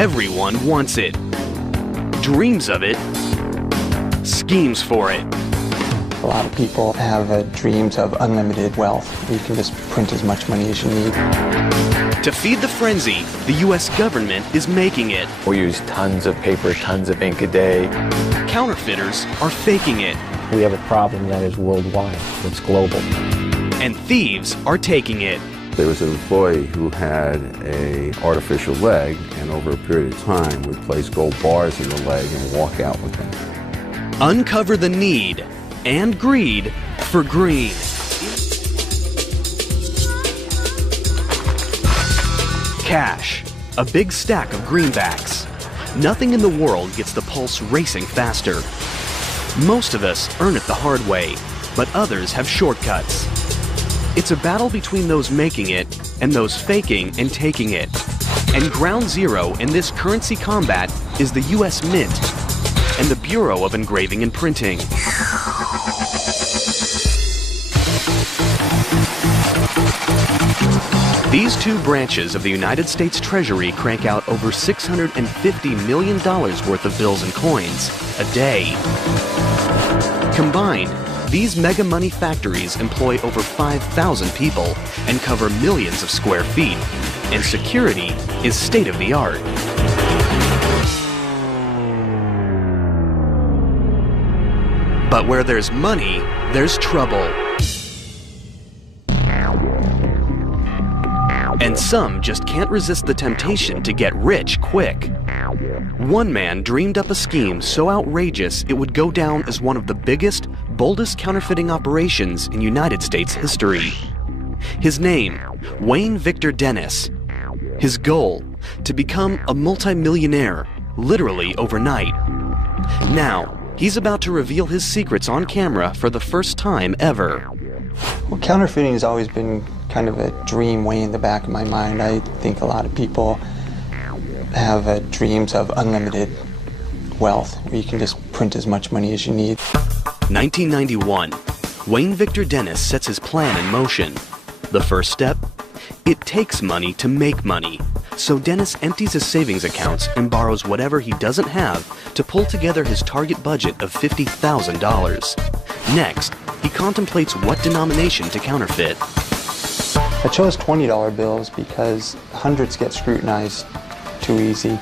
Everyone wants it, dreams of it, schemes for it. A lot of people have dreams of unlimited wealth. You can just print as much money as you need. To feed the frenzy, the U.S. government is making it. We use tons of paper, tons of ink a day. Counterfeiters are faking it. We have a problem that is worldwide. It's global. And thieves are taking it. There was an employee who had an artificial leg, and over a period of time would place gold bars in the leg and walk out with them. Uncover the need and greed for green. Cash, a big stack of greenbacks. Nothing in the world gets the pulse racing faster. Most of us earn it the hard way, but others have shortcuts. It's a battle between those making it and those faking and taking it. And ground zero in this currency combat is the U.S. Mint and the Bureau of Engraving and Printing. These two branches of the United States Treasury crank out over $650 million worth of bills and coins a day. Combined, these mega money factories employ over 5,000 people and cover millions of square feet, and security is state-of-the-art. But where there's money, there's trouble. And some just can't resist the temptation to get rich quick. One man dreamed up a scheme so outrageous it would go down as one of the biggest, boldest counterfeiting operations in United States history. His name, Wayne Victor Dennis. His goal, to become a multimillionaire, literally overnight. Now, he's about to reveal his secrets on camera for the first time ever. Well, counterfeiting has always been kind of a dream way in the back of my mind. I think a lot of people have dreams of unlimited wealth, where you can just print as much money as you need. 1991, Wayne Victor Dennis sets his plan in motion. The first step? It takes money to make money. So Dennis empties his savings accounts and borrows whatever he doesn't have to pull together his target budget of $50,000. Next, he contemplates what denomination to counterfeit. I chose $20 bills because hundreds get scrutinized too easy.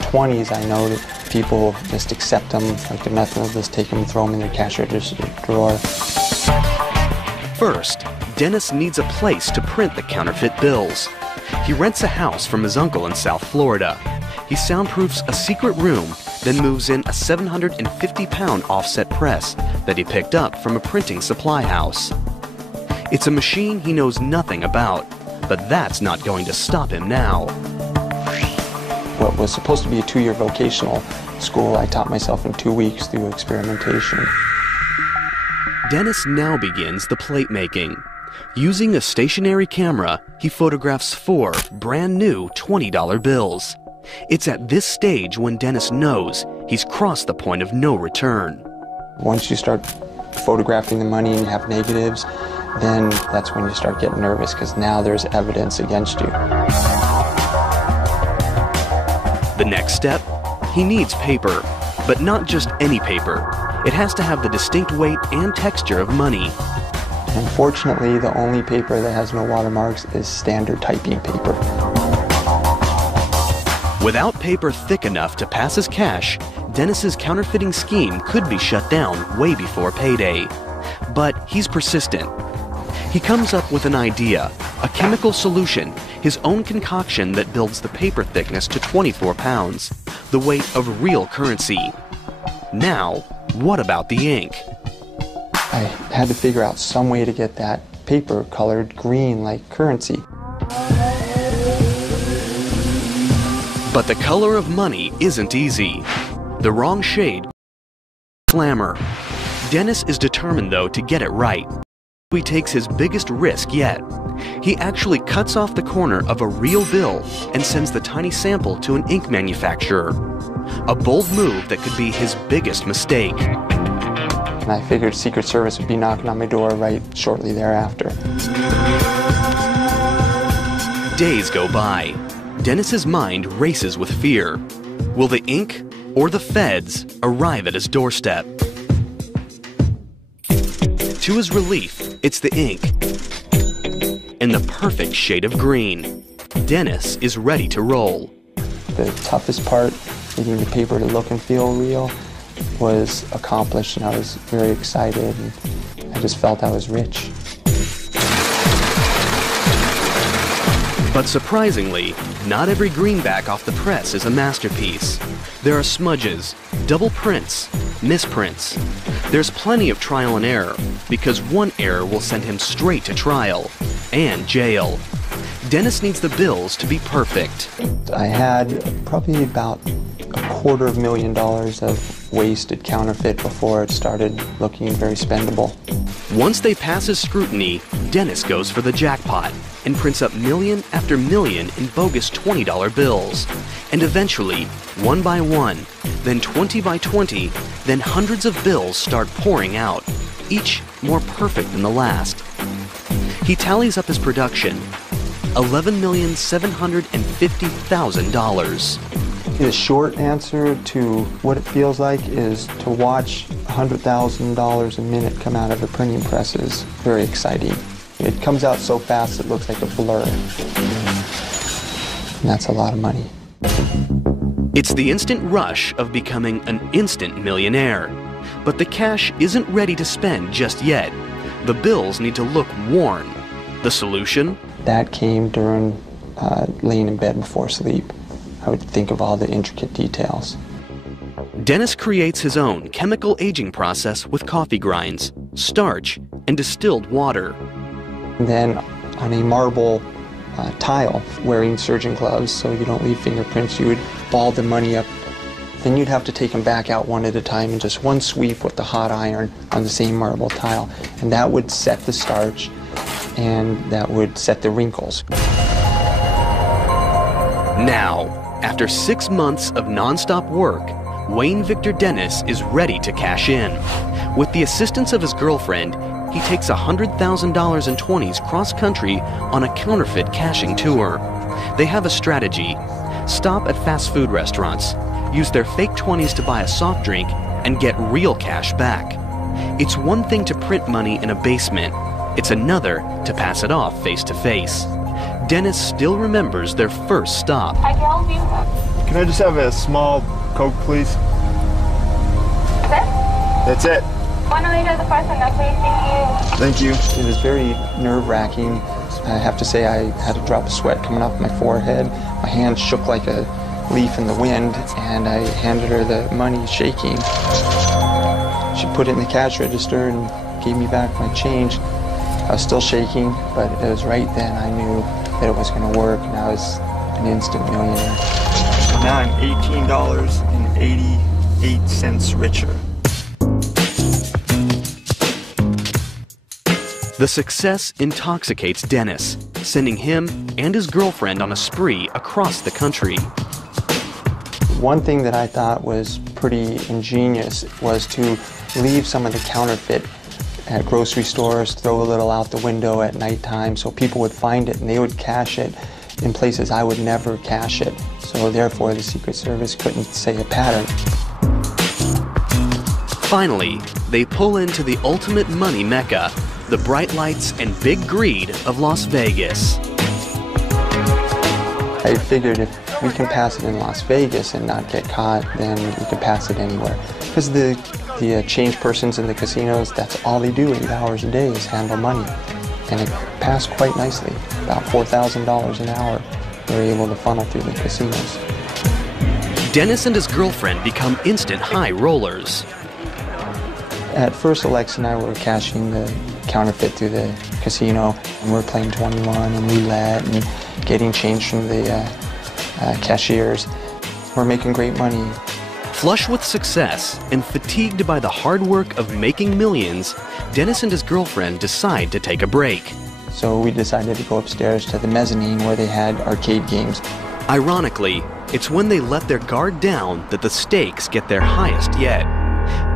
20s, I know that people just accept them, like they're nothing, they'll just take them and throw them in their cash register drawer. First, Dennis needs a place to print the counterfeit bills. He rents a house from his uncle in South Florida. He soundproofs a secret room, then moves in a 750-pound offset press that he picked up from a printing supply house. It's a machine he knows nothing about, but that's not going to stop him now. What was supposed to be a 2-year vocational school, I taught myself in 2 weeks through experimentation. Dennis now begins the plate making. Using a stationary camera, he photographs 4 brand new $20 bills. It's at this stage when Dennis knows he's crossed the point of no return. Once you start photographing the money and you have negatives, then that's when you start getting nervous, because now there's evidence against you. The next step? He needs paper, but not just any paper. It has to have the distinct weight and texture of money. Unfortunately, the only paper that has no watermarks is standard typing paper. Without paper thick enough to pass as cash, Dennis's counterfeiting scheme could be shut down way before payday. But he's persistent. He comes up with an idea, a chemical solution, his own concoction that builds the paper thickness to 24 pounds, the weight of real currency. Now, what about the ink? I had to figure out some way to get that paper colored green like currency. But the color of money isn't easy. The wrong shade, glamour. Dennis is determined, though, to get it right. He takes his biggest risk yet. He actually cuts off the corner of a real bill and sends the tiny sample to an ink manufacturer. A bold move that could be his biggest mistake. And I figured Secret Service would be knocking on my door right shortly thereafter. Days go by. Dennis's mind races with fear. Will the ink or the feds arrive at his doorstep? To his relief, it's the ink, in the perfect shade of green. Dennis is ready to roll. The toughest part, getting the paper to look and feel real, was accomplished, and I was very excited, and I just felt I was rich. But surprisingly, not every greenback off the press is a masterpiece. There are smudges, double prints, misprints. There's plenty of trial and error, because one error will send him straight to trial and jail. Dennis needs the bills to be perfect. I had probably about $250,000 of wasted counterfeit before it started looking very spendable. Once they pass his scrutiny, Dennis goes for the jackpot and prints up million after million in bogus $20 bills. And eventually, one by one, then 20 by 20, then hundreds of bills start pouring out, each more perfect than the last. He tallies up his production, $11,750,000. The short answer to what it feels like is to watch $100,000 a minute come out of the printing press is very exciting. It comes out so fast it looks like a blur. And that's a lot of money. It's the instant rush of becoming an instant millionaire. But the cash isn't ready to spend just yet. The bills need to look worn. The solution? That came during laying in bed before sleep. I would think of all the intricate details. Dennis creates his own chemical aging process with coffee grinds, starch, and distilled water. And then on a marble tile, wearing surgeon gloves so you don't leave fingerprints, you would ball the money up. Then you'd have to take them back out one at a time in just one sweep with the hot iron on the same marble tile. And that would set the starch, and that would set the wrinkles. Now, after 6 months of non-stop work, Wayne Victor Dennis is ready to cash in. With the assistance of his girlfriend, he takes $100,000 in 20s cross-country on a counterfeit cashing tour. They have a strategy. Stop at fast food restaurants, use their fake 20s to buy a soft drink, and get real cash back. It's one thing to print money in a basement. It's another to pass it off face-to-face. Dennis still remembers their first stop. I can help you. Can I just have a small Coke, please? That's it. Want to leave as a person that please, thank you. Thank you. It was very nerve-wracking. I have to say I had a drop of sweat coming off my forehead. My hand shook like a leaf in the wind, and I handed her the money shaking. She put it in the cash register and gave me back my change. I was still shaking, but it was right then I knew that it was going to work, and I was an instant millionaire. Now I'm $18.88 richer. The success intoxicates Dennis, sending him and his girlfriend on a spree across the country. One thing that I thought was pretty ingenious was to leave some of the counterfeit at grocery stores, throw a little out the window at nighttime so people would find it and they would cash it in places I would never cash it. So therefore the Secret Service couldn't say a pattern. Finally, they pull into the ultimate money mecca, the bright lights and big greed of Las Vegas. I figured if we can pass it in Las Vegas and not get caught, then we can pass it anywhere. Because the change persons in the casinos, that's all they do 8 hours a day is handle money. And it passed quite nicely, about $4,000 an hour. They were able to funnel through the casinos. Dennis and his girlfriend become instant high rollers. At first, Alexa and I were cashing the counterfeit through the casino, and we're playing 21 and roulette and getting change from the cashiers. We're making great money. Flush with success and fatigued by the hard work of making millions, Dennis and his girlfriend decide to take a break. So we decided to go upstairs to the mezzanine where they had arcade games. Ironically, it's when they let their guard down that the stakes get their highest yet.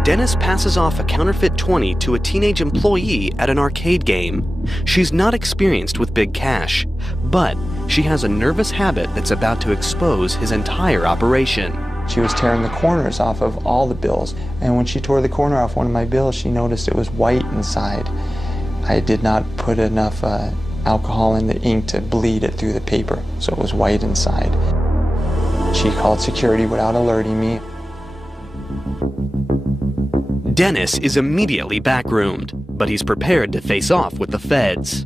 Dennis passes off a counterfeit 20 to a teenage employee at an arcade game. She's not experienced with big cash, but she has a nervous habit that's about to expose his entire operation. She was tearing the corners off of all the bills, and when she tore the corner off one of my bills, she noticed it was white inside. I did not put enough alcohol in the ink to bleed it through the paper, so it was white inside. She called security without alerting me. Dennis is immediately backroomed, but he's prepared to face off with the feds.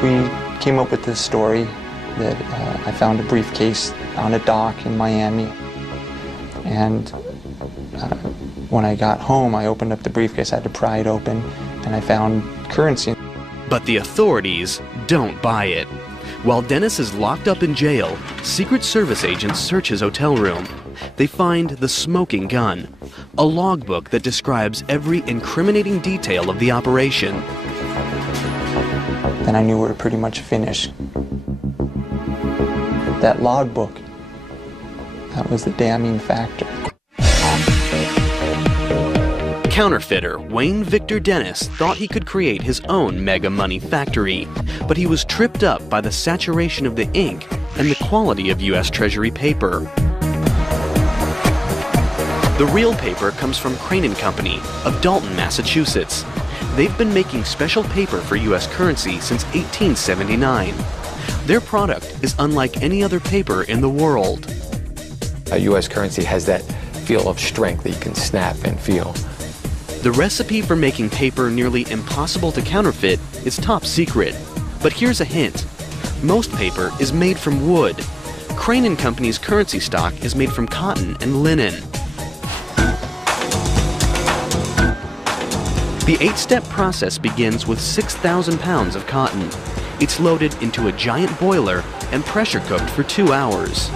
We came up with this story that I found a briefcase on a dock in Miami, and when I got home, I opened up the briefcase, I had to pry it open, and I found currency. But the authorities don't buy it. While Dennis is locked up in jail, Secret Service agents search his hotel room. They find the smoking gun, a logbook that describes every incriminating detail of the operation. Then I knew we were pretty much finished. That logbook, that was the damning factor. Counterfeiter Wayne Victor Dennis thought he could create his own mega money factory, but he was tripped up by the saturation of the ink and the quality of U.S. Treasury paper. The real paper comes from Crane & Company of Dalton, Massachusetts. They've been making special paper for U.S. currency since 1879. Their product is unlike any other paper in the world. U.S. currency has that feel of strength that you can snap and feel. The recipe for making paper nearly impossible to counterfeit is top secret. But here's a hint. Most paper is made from wood. Crane & Company's currency stock is made from cotton and linen. The 8-step process begins with 6,000 pounds of cotton. It's loaded into a giant boiler and pressure cooked for 2 hours.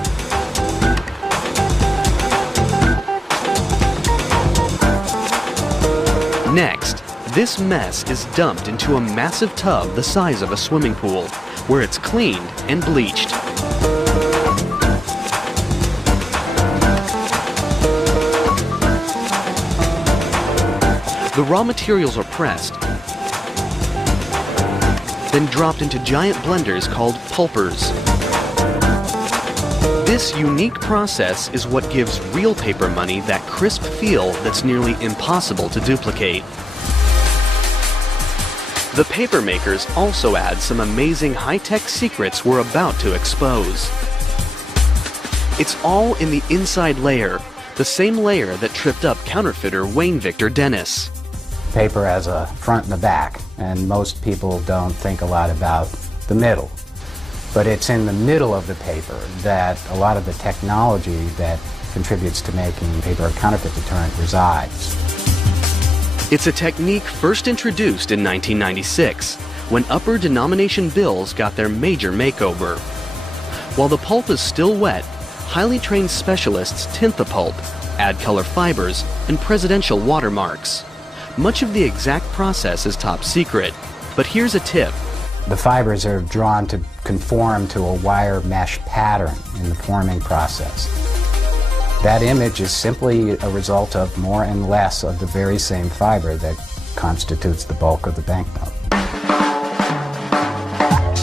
Next, this mess is dumped into a massive tub the size of a swimming pool, where it's cleaned and bleached. The raw materials are pressed, then dropped into giant blenders called pulpers. This unique process is what gives real paper money that crisp feel that's nearly impossible to duplicate. The paper makers also add some amazing high-tech secrets we're about to expose. It's all in the inside layer, the same layer that tripped up counterfeiter Wayne Victor Dennis. Paper has a front and a back, and most people don't think a lot about the middle. But it's in the middle of the paper that a lot of the technology that contributes to making paper a counterfeit deterrent resides. It's a technique first introduced in 1996, when upper denomination bills got their major makeover. While the pulp is still wet, highly trained specialists tint the pulp, add color fibers, and presidential watermarks. Much of the exact process is top secret, but here's a tip. The fibers are drawn to conform to a wire mesh pattern in the forming process. That image is simply a result of more and less of the very same fiber that constitutes the bulk of the banknote.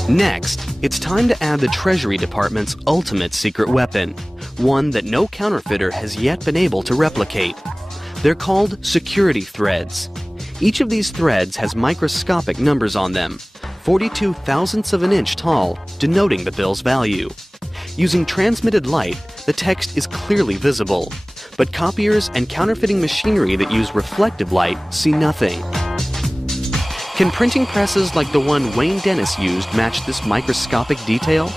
Next, it's time to add the Treasury Department's ultimate secret weapon, one that no counterfeiter has yet been able to replicate. They're called security threads. Each of these threads has microscopic numbers on them, 42 thousandths of an inch tall, denoting the bill's value. Using transmitted light, the text is clearly visible, but copiers and counterfeiting machinery that use reflective light see nothing. Can printing presses like the one Wayne Dennis used match this microscopic detail?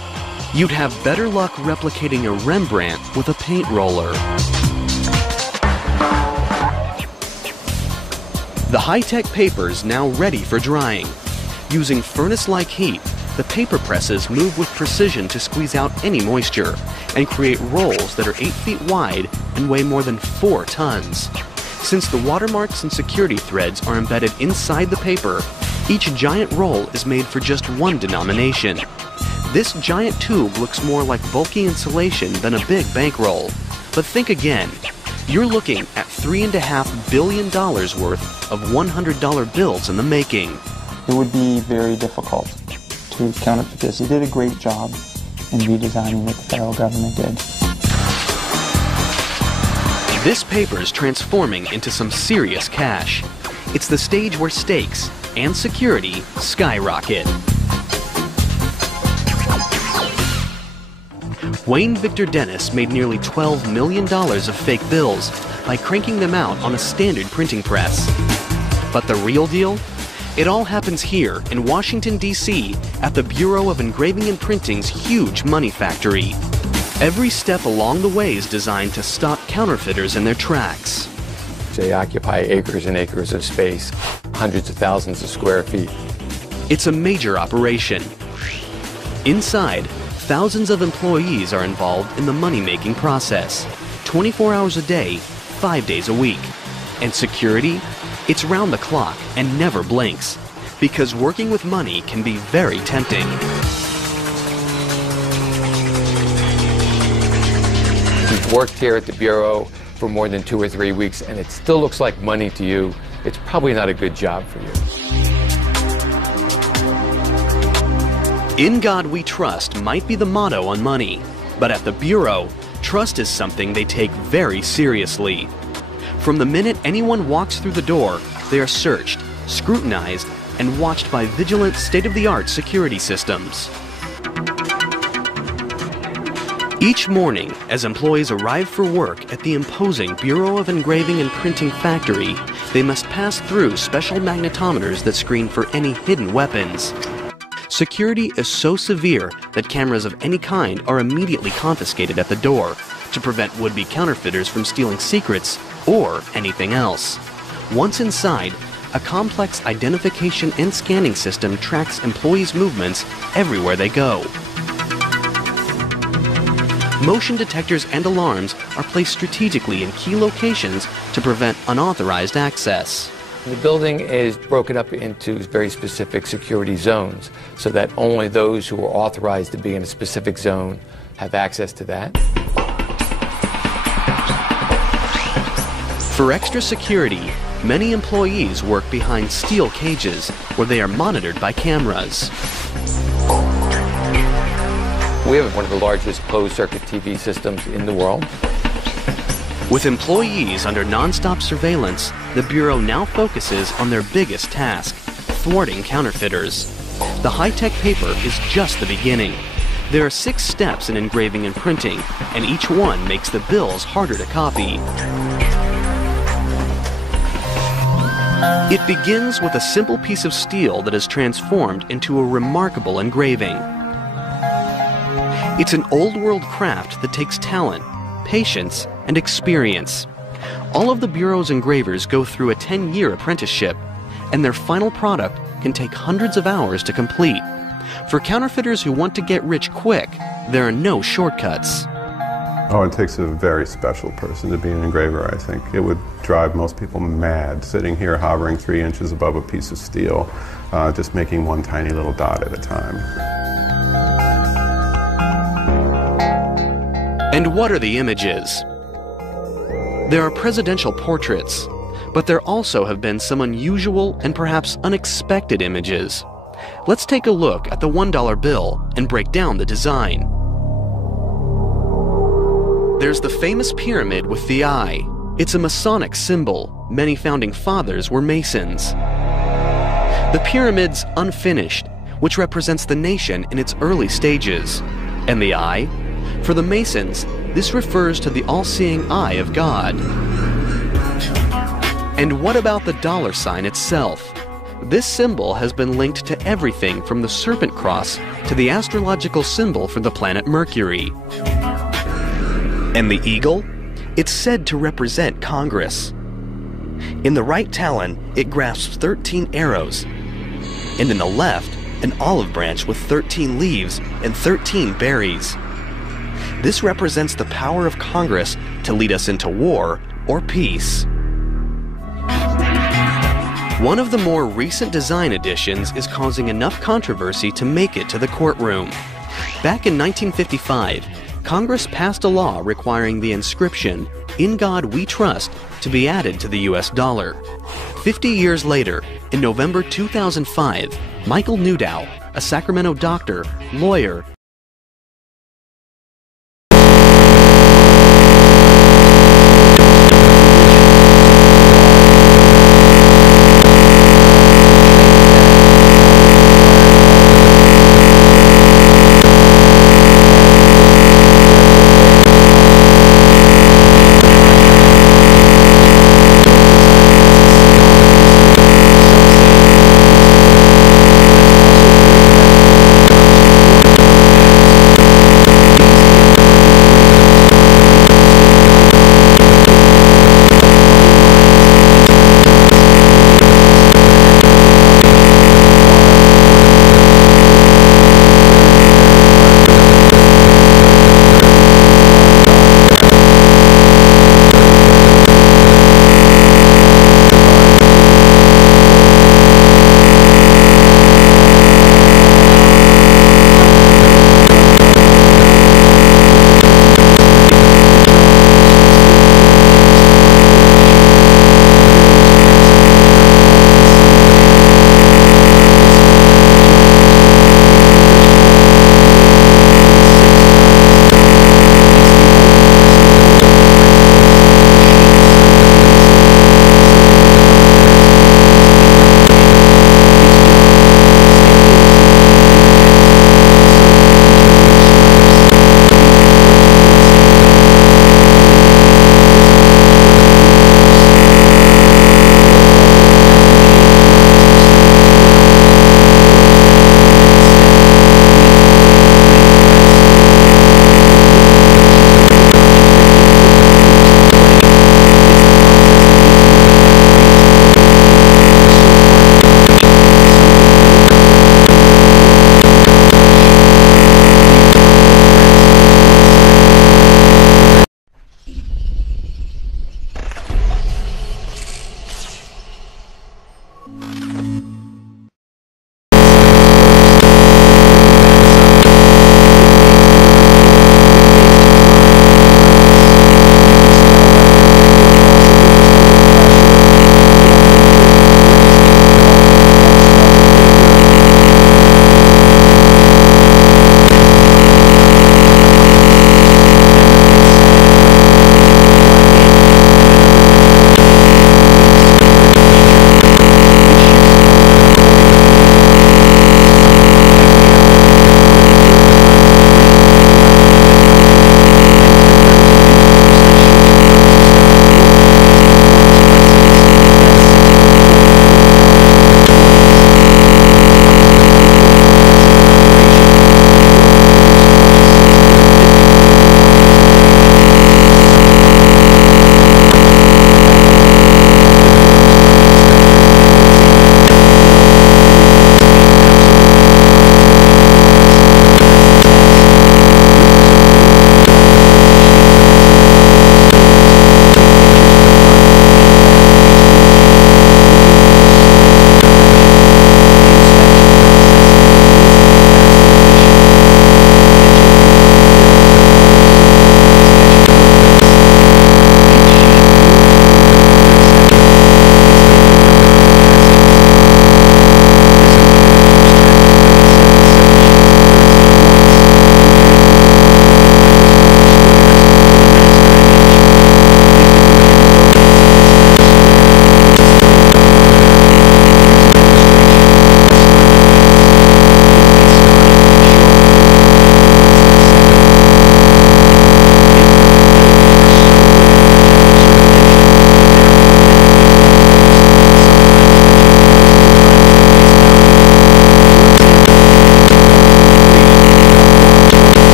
You'd have better luck replicating a Rembrandt with a paint roller. The high-tech paper's now ready for drying. Using furnace-like heat, the paper presses move with precision to squeeze out any moisture and create rolls that are 8 feet wide and weigh more than 4 tons. Since the watermarks and security threads are embedded inside the paper, each giant roll is made for just one denomination. This giant tube looks more like bulky insulation than a big bankroll. But think again. You're looking at $3.5 billion worth of $100 bills in the making. It would be very difficult to counterfeit this. He did a great job in redesigning it, the federal government did. This paper is transforming into some serious cash. It's the stage where stakes and security skyrocket. Wayne Victor Dennis made nearly $12 million of fake bills by cranking them out on a standard printing press. But the real deal? It all happens here in Washington, D.C. at the Bureau of Engraving and Printing's huge money factory. Every step along the way is designed to stop counterfeiters in their tracks. They occupy acres and acres of space, hundreds of thousands of square feet. It's a major operation. Inside, thousands of employees are involved in the money-making process, 24 hours a day, 5 days a week. And security? It's round the clock and never blinks, because working with money can be very tempting. You've worked here at the Bureau for more than 2 or 3 weeks and it still looks like money to you. It's probably not a good job for you. In God we trust might be the motto on money, but at the Bureau, trust is something they take very seriously. From the minute anyone walks through the door, they are searched, scrutinized, and watched by vigilant state-of-the-art security systems. Each morning, as employees arrive for work at the imposing Bureau of Engraving and Printing factory, they must pass through special magnetometers that screen for any hidden weapons. Security is so severe that cameras of any kind are immediately confiscated at the door to prevent would-be counterfeiters from stealing secrets or anything else. Once inside, a complex identification and scanning system tracks employees' movements everywhere they go. Motion detectors and alarms are placed strategically in key locations to prevent unauthorized access. The building is broken up into very specific security zones so that only those who are authorized to be in a specific zone have access to that. For extra security, many employees work behind steel cages where they are monitored by cameras. We have one of the largest closed-circuit TV systems in the world. With employees under non-stop surveillance, the Bureau now focuses on their biggest task, thwarting counterfeiters. The high-tech paper is just the beginning. There are 6 steps in engraving and printing, and each one makes the bills harder to copy. It begins with a simple piece of steel that is transformed into a remarkable engraving. It's an old-world craft that takes talent, patience, and experience. All of the Bureau's engravers go through a 10-year apprenticeship, and their final product can take hundreds of hours to complete. For counterfeiters who want to get rich quick, there are no shortcuts. Oh, it takes a very special person to be an engraver, I think. It would drive most people mad, sitting here hovering 3 inches above a piece of steel, just making one tiny little dot at a time. And what are the images? There are presidential portraits, but there also have been some unusual and perhaps unexpected images. Let's take a look at the $1 bill and break down the design. There's the famous pyramid with the eye. It's a Masonic symbol. Many founding fathers were Masons. The pyramid's unfinished, which represents the nation in its early stages. And the eye? For the Masons, this refers to the all-seeing eye of God. And what about the dollar sign itself? This symbol has been linked to everything from the serpent cross to the astrological symbol for the planet Mercury. And the eagle? It's said to represent Congress. In the right talon, it grasps 13 arrows, and in the left, an olive branch with 13 leaves and 13 berries. This represents the power of Congress to lead us into war or peace. One of the more recent design additions is causing enough controversy to make it to the courtroom. Back in 1955, Congress passed a law requiring the inscription, "In God We Trust," to be added to the US dollar. 50 years later, in November 2005, Michael Newdow, a Sacramento doctor, lawyer,